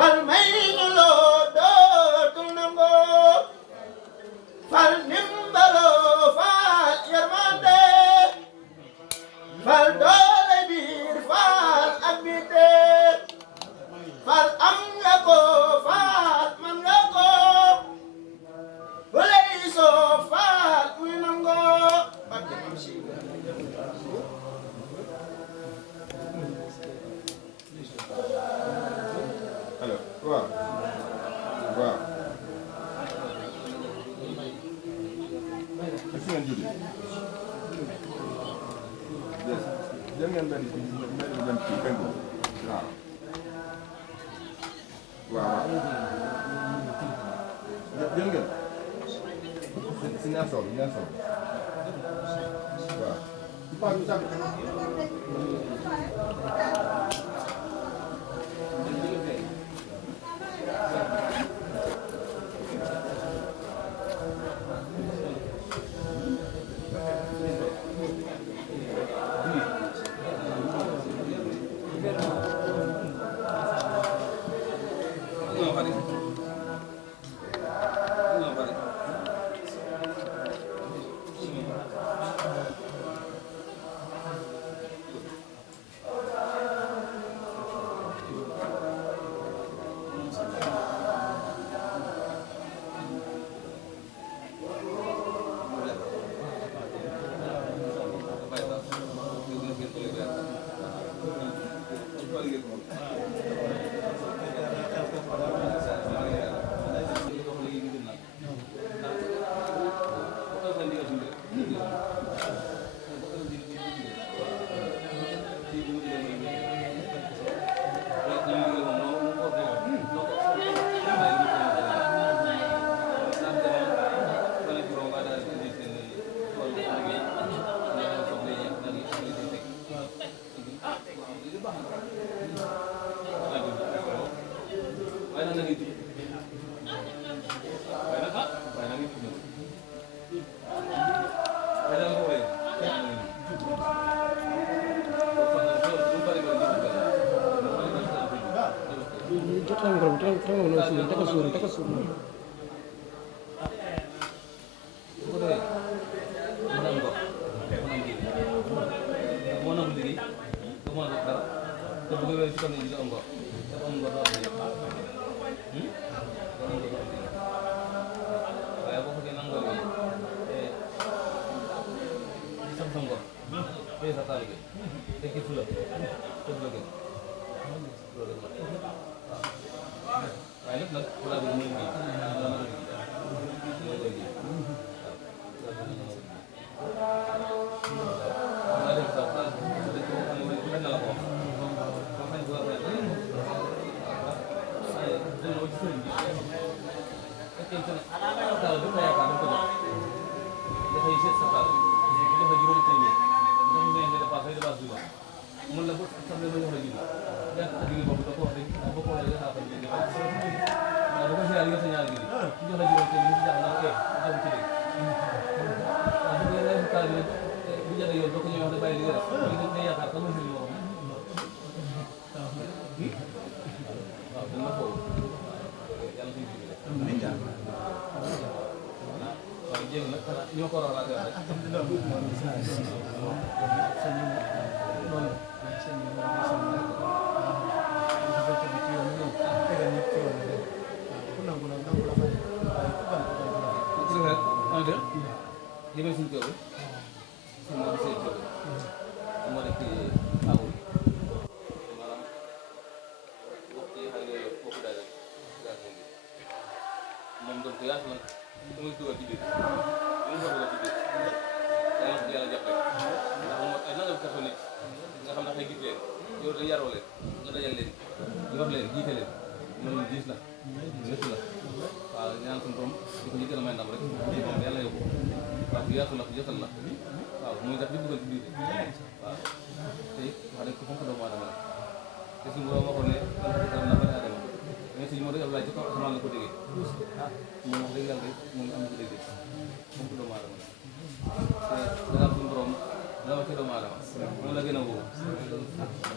fal may ñu loo dootul nangoo fal ndimbaloo fal yërmande fal doole biir fal ak biite fal am nga ko fal man nga ko bu lay soo fal muy nangoo alors waaw waaw est-ce que ngeen julli jël ngeen benn kii penku waaw waaw jël ngeen si ñaar sol waaw pas du sac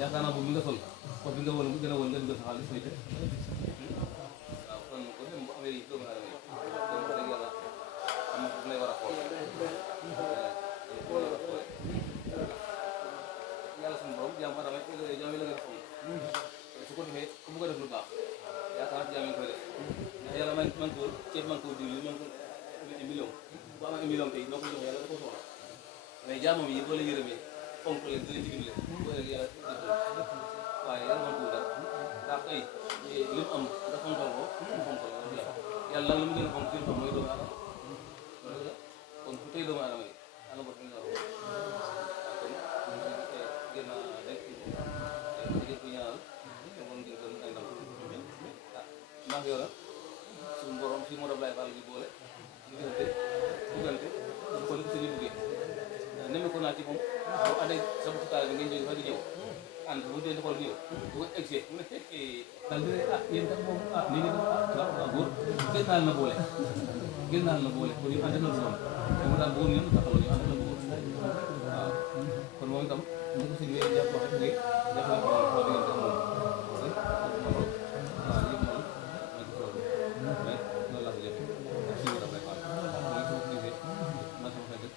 yaakaar naa boobu bi nga sol ko bi nga woon mu gën a woon nga dugal sa xaalis fay ceeb man ko diwlin man ko million bu amee million tey doo ko jox yàlla da ko soxla mais jaamam yi boo la yërëmee fonk leen di leen ci dimbale boo leen yàlla waaye yàlla man ko daal ndax tey li mu am nga fonkal ko mu fonkal ko yàlla lan la mu gën a fonk jël ko mooy doomu aadama kon bu tey doomu aadama yi ana bot nga kon gën a rek di ko ñaanal te moom ngeen doon ay ndam ndax yow la suñu borom fii moo daf lay faral di boole duggante kon suñu buggee neme ko naa ci moom boo àndee sa bokk taal bi ngeen jóge fa di ñëw ànd bu dee xool ñëw bu ko egsee mu ne daal di yéen tam moom nii nii waaw góor gën naa la boole kon ñu ànd na si moom te mu daal bëggoon ngeen taxawal ñu ànd na bëggoon waaw kon moom itam ñu ko suñu wéy jàpp wax rek jàpp na ko xaw diggante moom waaw yëpp moom mais loolu laa ko jëf suñu daf lay faal mooy sama gisee man sama xarit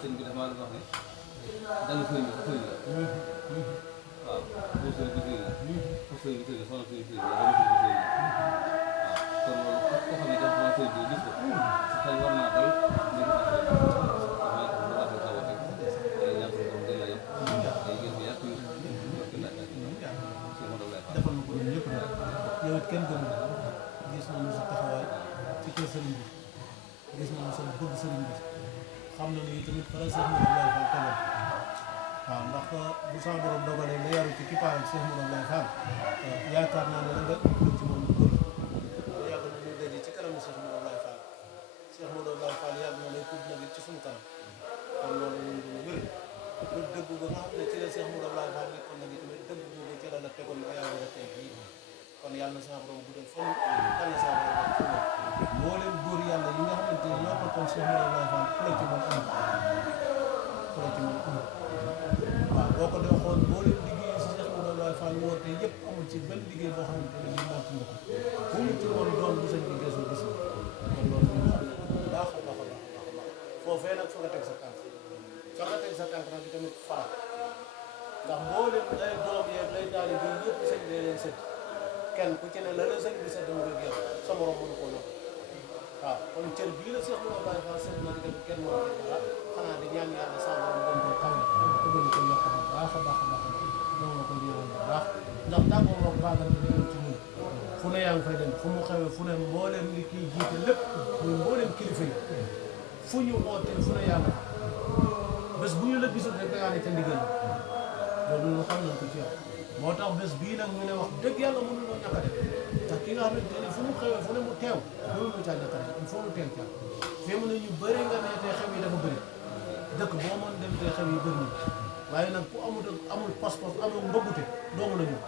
sëñ bi dafa maa doon wax ne dalu sëriñ bi sëriñ la waaw pour sëriñ bi sëriñ la pour sëriñ bi sëriñ la soxna sëriñ la dama sëriñ bi sëriñ la waaw kon loolu koo xam ne dafa sëriñ bi gis ko sa xel war naa dal nga gis ak sëriñ damay tax mu laata taw rek ñaan suñu borom gën la yëpp day gën di yàq ñu gën la yàq si mo doon lay faal defal na ko ñun ñëpp nag yow it kenn gënu la gis nañu sa taxawaay ci kër sëriñ bi gis nañu sa bëgg sëriñ bi xam na ni tamit fa la Cheikh Modou Abdoulaye Fall tegoon waaw ndax bu sa borom dogalee nga yaru ci kippaaram Cheikh Modou Abdoulaye Fall yaakaar naa ne la nga ëpp ci moom góor yàgg na ñu daje ci kanamu Cheikh Modou Abdoulaye Fall Cheikh Modou Abdoulaye Fall yàgg na lay tudd nag ci suñu kanam kon loolu ñu ngi wér lu dëgg ba nga xam ne ci la Cheikh Modou Abdoulaye Fall nekkoon nag tamit dëgg boobu ci la la tegoon nga yàgg na tey fii kon yàlla na sa borom bu dee fan yàlla sa borom ci moom moo leen góor yàlla yi nga xamante ne ñoo toppoon Cheikh Modou Abdoulaye Fall ku la ci moom amul ku la ci moom amul waaw boo ko dee xool boo leen liggéey si Cheikh Modou Abdoulaye Fall woote yëpp amul ci benn liggéey boo xamante ne bii moo ci ko fu mu ci woon doon bu sañ bi geesoo gis na kon loolu ñu xam ne baax a baax a baax a baax foofee nag fa nga teg sa tànk fa nga teg sa tànk nag tamit farat ndax boo leen day doom yeeg lay daali bi yëpp sëñ bi leen sëdd kenn ku ci ne la la sëñ bi sëdd mu nga génn sa morom mënu ko lool waaw kon cër bii la Cheikh Modou Abdoulaye Fall sëdd na di tamit kenn mënu ko dara xanaa di ñaan yàlla sa borom gën ko kawe te gën ko yokk bu baax a baax a baax noonu la ko ñëwoon bu baax ndax tàggoo moom baagal bi ñëw ci ñun fu ne yaa ngi fay dem fu mu xewee fu ne mbooleem li kii jiite lépp muy mbooleem kilifa yi fu ñu ootee fu ne yaa ngi bés bu ñu la gisul rek da ngaa ne ca ndigal loolu ñu xam nañ ko ci yow moo tax bés bii nag ñu ne wax dëgg yàlla mënuloo ñàkk a def ndax ki nga xamante ne fu mu xewee fu ne mu teew mënuloo caa ñàkk a def il faut mu teew caa fii mu ne ñu bëri nga ne tey xew yi dafa bëri dëkk boo mën dem tey xew yi bëri na waaye nag ku amul pas-pas amul mbëggute doo mën a ñëw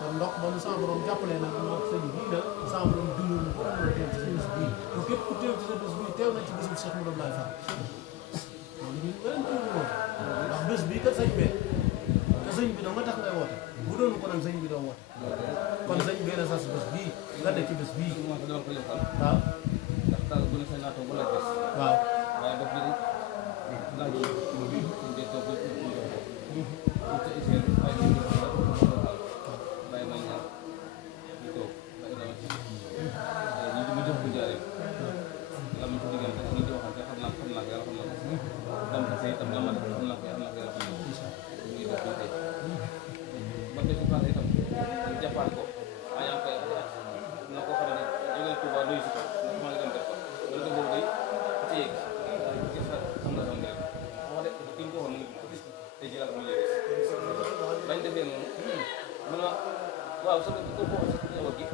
kon ndox ba nu sama borom jàppalee nag moo sëñ bii la sama borom dundal ñu ko mën a teew ci sa bés bii te képp ku teew ci sa bés bii teew na ci bésul Cheikh Modou Abdoulaye Fall loolu ñun beneen tuuti woon ndax bés bii kat sëñ bee te sëñ bi doo nga tax ngay woote bu doon ko nag sëñ bi doo woote kon sëñ bee la sas bés bii nga ne ci bés bii waaw ndax daal bu ne sa naatoo bu la gis waaw waaye daf bi laaj bi ñu toog ñu ca iseel ay ñu bàyyi may ñaan ñu toog bàyyi dama ci ñu di ma jox bu jaaree la ma ci diggante ñu di waxante xam naa ko yàlla xam naa ko dam ko itam la ma def xam naa ko yàlla xam naa ko ñu def ko tey ba tey su passé itam ñu jàppaat ko maa yaa ngi koy na ko xam ne jógee Touba doy si ko maa ngi dem def ko wala dem boobu day téye gis nga xam nga xam nga wax de ki ñu ko waxoon mu ngi ko gis tey jii laa ko mujjee gis bañ defee noonu man ma waaw sa ko ko wax sa njaboot gi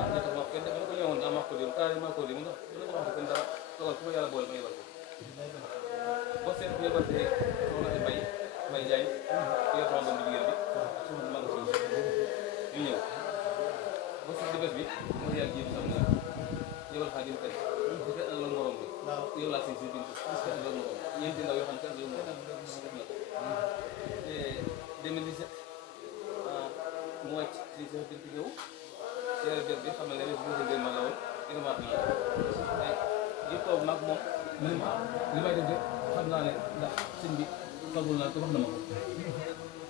ah ñu tax wax kenn dama ko ñëwoon maa ko dem carrément ko dem ndax dina ko wax kenn dara toogal ku ma yàlla boole ma yebal ko boo seet ku yebal te soxna ay Mbaye Ndiaye ki yor sama doom bi jigéen bi suñu mag ñu ñëw boo seet di bés bi ma yàlla jiitu sam na yebal xaa dim kay te ak loolu morom bi yow laa si bin est-ce que loolu morom ñeenti ndaw yoo xam ne kan yow morom def na ko te 2017 mu wàcc ci sa bin bi ñëw seere bés bi xam ne ne bu ngeen ma la woon dina ma ay yëpp toog nag moom li may def de xam naa ne ndax sëñ bi fagul naa ko wax na ma ko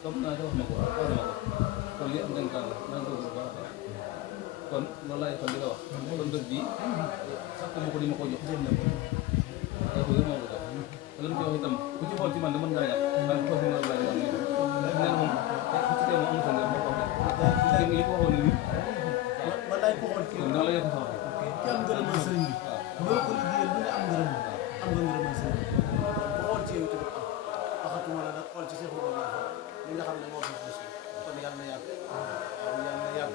comme naa wax ma ko wax na ma ko kon li am dénkaan la naa ko bu baax a baax kon loolu laay defal li nga wax kon bés bii sax ko ma ko di ma ko jox daa ko yëpp moo ko jox te lan ko wax itam ku ci xool ci man de mën ngaa ñàkk waaye ku xool ci man laa am nee na moom ku ci tee moom am sa ngeen moo ko wax dégg li ko waxoon ne nii man daay ko xool kii kon noonu la yëpp sax ki am ngërëmal sëriñ bi loo ko liggéeyal bu ne am ngërëm am nga ngërëmal sëriñ bi bu xool ci yow tamit am waxatuma la nag xool ci Cheikh Mouhamadou Bamba li nga xam ne moo fi bés kon yàlla na yàgg waaw yàlla na yàgg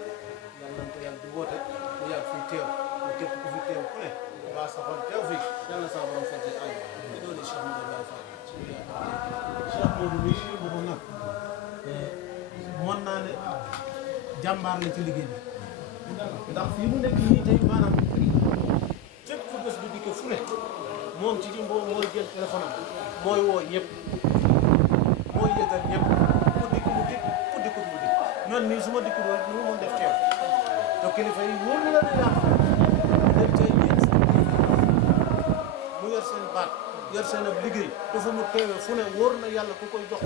yàlla nañ ko yàgg di woote mu yàgg fii teew mu képp ku fi teew ku ne waa sa xol teew fii yàlla na sa borom fekk ay di doon Cheikh Mouhamadou Bamba Fall Cheikh Modou mi waxu nag mën naa ne jàmbaar la ci liggéey bi ndax fii mu nekk nii tey maanaam fépp fu bés bi dikkee fu ne moom ci jëm boobu mooy jël téléphone am mooy woo ñëpp mooy yëgal ñëpp ku dikk mu dikk ku dikkut mu dikk ñoon nii su ma dikkut rek ñu mën def teew te kilifa yi wóor na la ne yaa xam dañ tey ñeent mu yor seen baat yor seen ab liggéey te fu mu teewee fu ne wóor na yàlla ku koy jox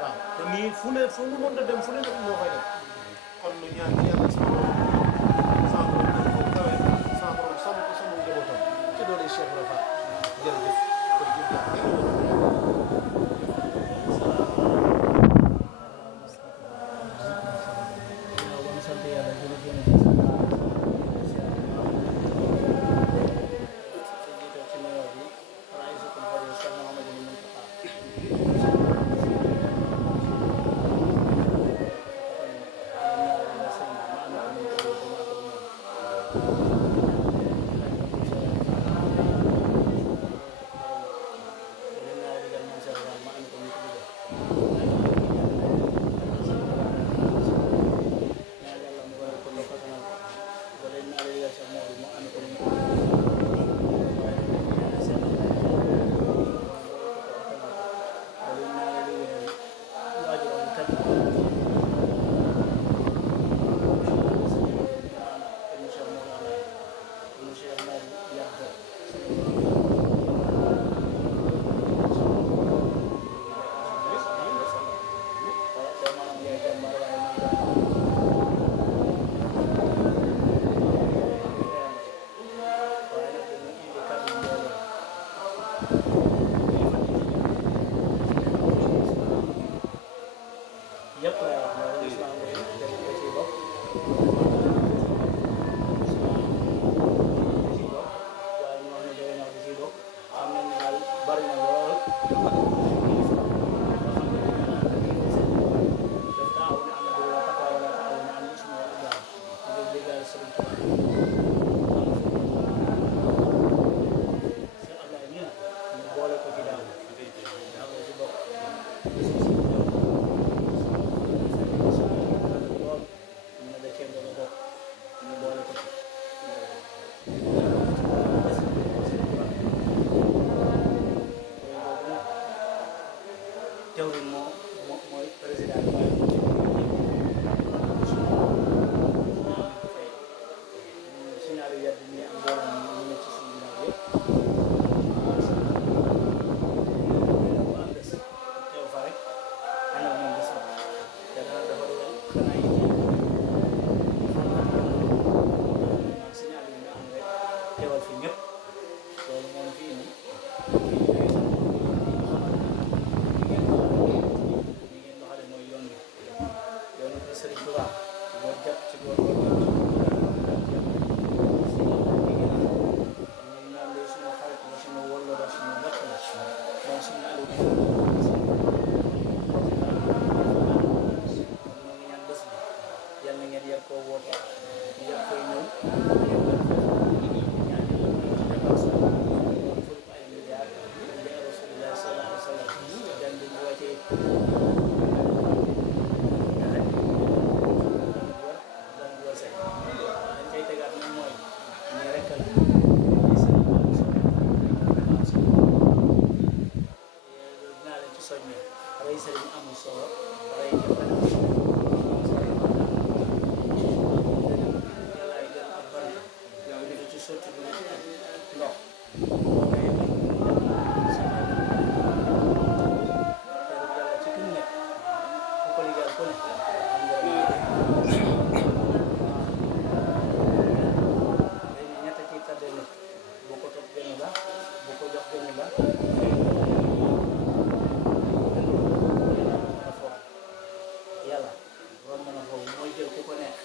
waaw te nii fu ne fu mu mën a dem fu ne nag moo koy def kon lu ñaan ci yàlla sama borom ko kawe sama borom sama ko sama njabootam ci doole Cheikh Rafa jërëjëf ndox yàlla war mën a foofu mooy jël ku ko neex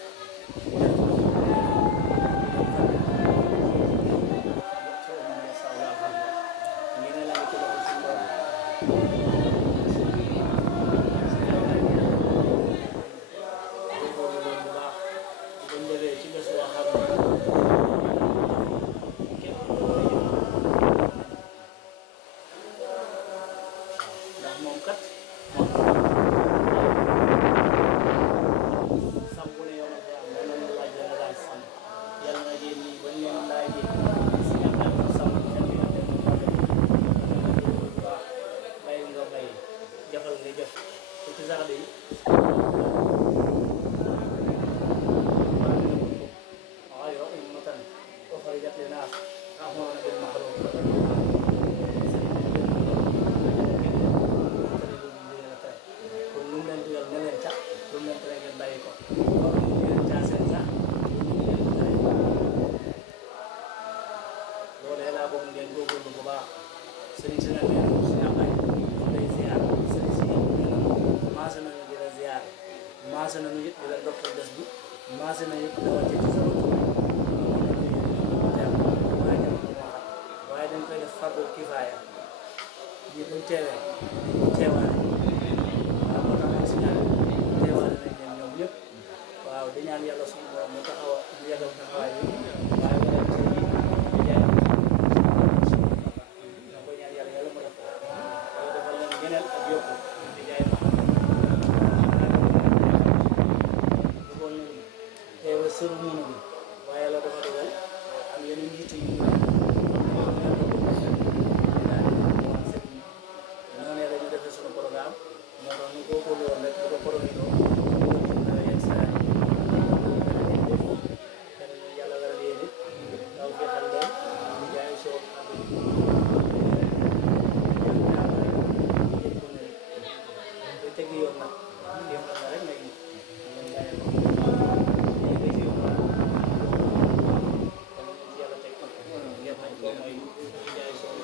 ndax moom kat sampu ne yow na fi am yàlla na laaj la daan sàmm yàlla na yéen ñii ba ngeen laajee si ñàkk a sàmm xel bi ak dem bu baax bay nga bay jafal nga jëf te ci sax day waaw yow ma tan أخرجت للناس تأمرون بالمعروف kon lu mu leen digal ne leen ca lu mu leen tere ngeen bàyyi ko kon lu mu leen jaaseel sax lu mu leen tere loolee laa bëgg ngeen góorgóorlu bu baax sëriñ si nag nee na si am ay day ziar sëriñ si maase nañu di la ziar maase nañu it di la docteur des bi maase nañu it di la wàcce ci sa waaye dañ koy def fardu kifaaya ji buñ teewee teewaale waaw moo tax nag si ñaan teewaale nañ leen ñoom ñëpp waaw di ñaan yàlla suñu borom mu taxaw mu yàggal taxawaay bi waaye wala ci jaay na koy ñaan yàlla yàlla mu def ko yàlla defal leen ñeneen ak yokku di jaay ma bëggoon nañ teewe sëru muunu bi waaye yàlla dafa dogal am yeneen yitte yu noonu la ñu defee suñu programme moo tax ñu góorgóorlu woon rek bu ko profité yenn saa yi yàlla waral yéen it daw feexal leen ñu jaay soo xam ne teg yoon nag yéen xam na rek ngay jaay ko ci yoon yàlla teg ngeen nañ ko mooy jaay soo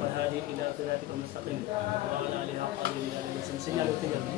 والهادي إلى صراطك المستقيم وعلى آله حق قدره ومقداره.